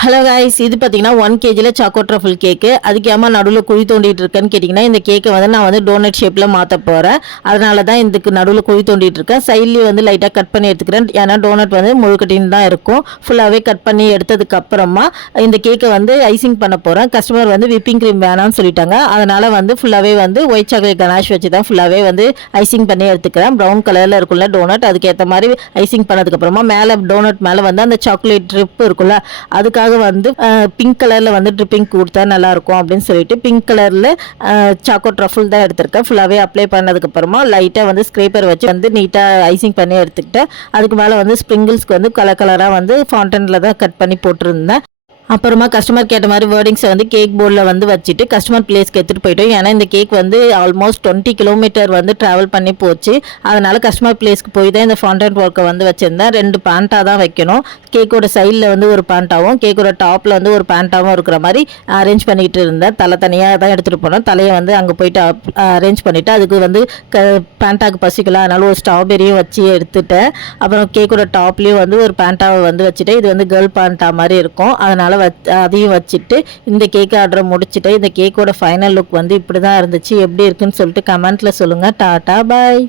Hello guys, இது பார்த்தீங்கன்னா 1 kg choco truffle கேக்கு. அதுக்கு ஏமா நடுவில் குழி தோண்டிட்டு இருக்கேன்னு கேட்டிங்கன்னா, இந்த கேக்கை வந்து நான் வந்து டோனட் ஷேப்பில் மாற்ற போகிறேன். அதனால தான் இதுக்கு நடுவில் குழி தோண்டிட்டு இருக்கேன். சைட்லேயும் வந்து லைட்டாக கட் பண்ணி எடுத்துக்கிறேன். ஏன்னா டோனட் வந்து முழுக்கட்டின்னு தான் இருக்கும். ஃபுல்லாகவே கட் பண்ணி எடுத்ததுக்கப்புறமா இந்த கேக்கை வந்து ஐசிங் பண்ண போகிறேன். கஸ்டமர் வந்து விப்பிங் க்ரீம் வேணாம்னு சொல்லிட்டாங்க. அதனால் வந்து ஃபுல்லாகவே வந்து ஒயிட் சாக்லேட் கனாஷ் வச்சு தான் ஃபுல்லாகவே வந்து ஐசிங் பண்ணி எடுத்துக்கிறேன். ப்ரௌன் கலரில் இருக்குல்ல டோனட், அதுக்கேற்ற மாதிரி ஐசிங் பண்ணதுக்கப்புறமா மேலே டோனட் மேலே வந்து அந்த சாக்லேட் ட்ரிப் இருக்குல்ல, அதுக்காக வந்து பிங்க் கலரில் வந்து ட்ரிப்பிங் கொடுத்தா நல்லாயிருக்கும் அப்படின்னு சொல்லிட்டு பிங்க் கலரில் சாக்கோ ட்ரஃபிள் தான் எடுத்திருக்கேன். ஃபுல்லாகவே அப்ளை பண்ணதுக்கப்புறமா லைட்டாக வந்து ஸ்க்ரேப்பர் வச்சு வந்து நீட்டாக ஐசிங் பண்ணி எடுத்துக்கிட்டேன். அதுக்கு மேலே வந்து ஸ்ப்ரிங்கிள்ஸ்க்கு வந்து கலராக வந்து ஃபவுண்டனில் தான் கட் பண்ணி போட்டிருந்தேன். அப்புறமா கஸ்டமர் கேட்ட மாதிரி வேர்டிங்ஸை வந்து கேக் போர்டில் வந்து வச்சுட்டு கஸ்டமர் பிளேஸ்க்கு எடுத்துகிட்டு போயிட்டோம். ஏன்னா இந்த கேக் வந்து ஆல்மோஸ்ட் 20 கிலோமீட்டர் வந்து ட்ராவல் பண்ணி போச்சு. அதனால் கஸ்டமர் பிளேஸ்க்கு போய் தான் இந்த ஃபவுண்டன் ஒர்க்கை வந்து வச்சுருந்தேன். 2 பேண்ட்டாக தான் வைக்கணும். கேக்கோட சைடில் வந்து ஒரு பேண்ட்டாகவும் கேக்கோட டாப்பில் வந்து ஒரு பேண்ட்டாகவும் இருக்கிற மாதிரி அரேஞ்ச் பண்ணிக்கிட்டு இருந்தேன். தலை தனியாக தான் எடுத்துகிட்டு போனோம். தலையை வந்து அங்கே போயிட்டு அரேஞ்ச் பண்ணிவிட்டு அதுக்கு வந்து பேண்ட்டாக்கு பசிக்கலாம், அதனால ஒரு ஸ்ட்ராபெரியும் வச்சு எடுத்துட்டேன். அப்புறம் கேக்கோட டாப்லேயும் வந்து ஒரு பேண்ட்டாவை வந்து வச்சுட்டேன். இது வந்து கேர்ள் பேண்ட்டா மாதிரி இருக்கும். அதனால் அதையும் வச்சுட்டு இந்த கேக் ஆர்டரை முடிச்சுட்டு இந்த கேக்கோட ஃபைனல் லுக் வந்து இப்படி தான் இருந்துச்சு. எப்படி இருக்குன்னு சொல்லிட்டு கமெண்ட்டில் சொல்லுங்கள். டாட்டா பாய்.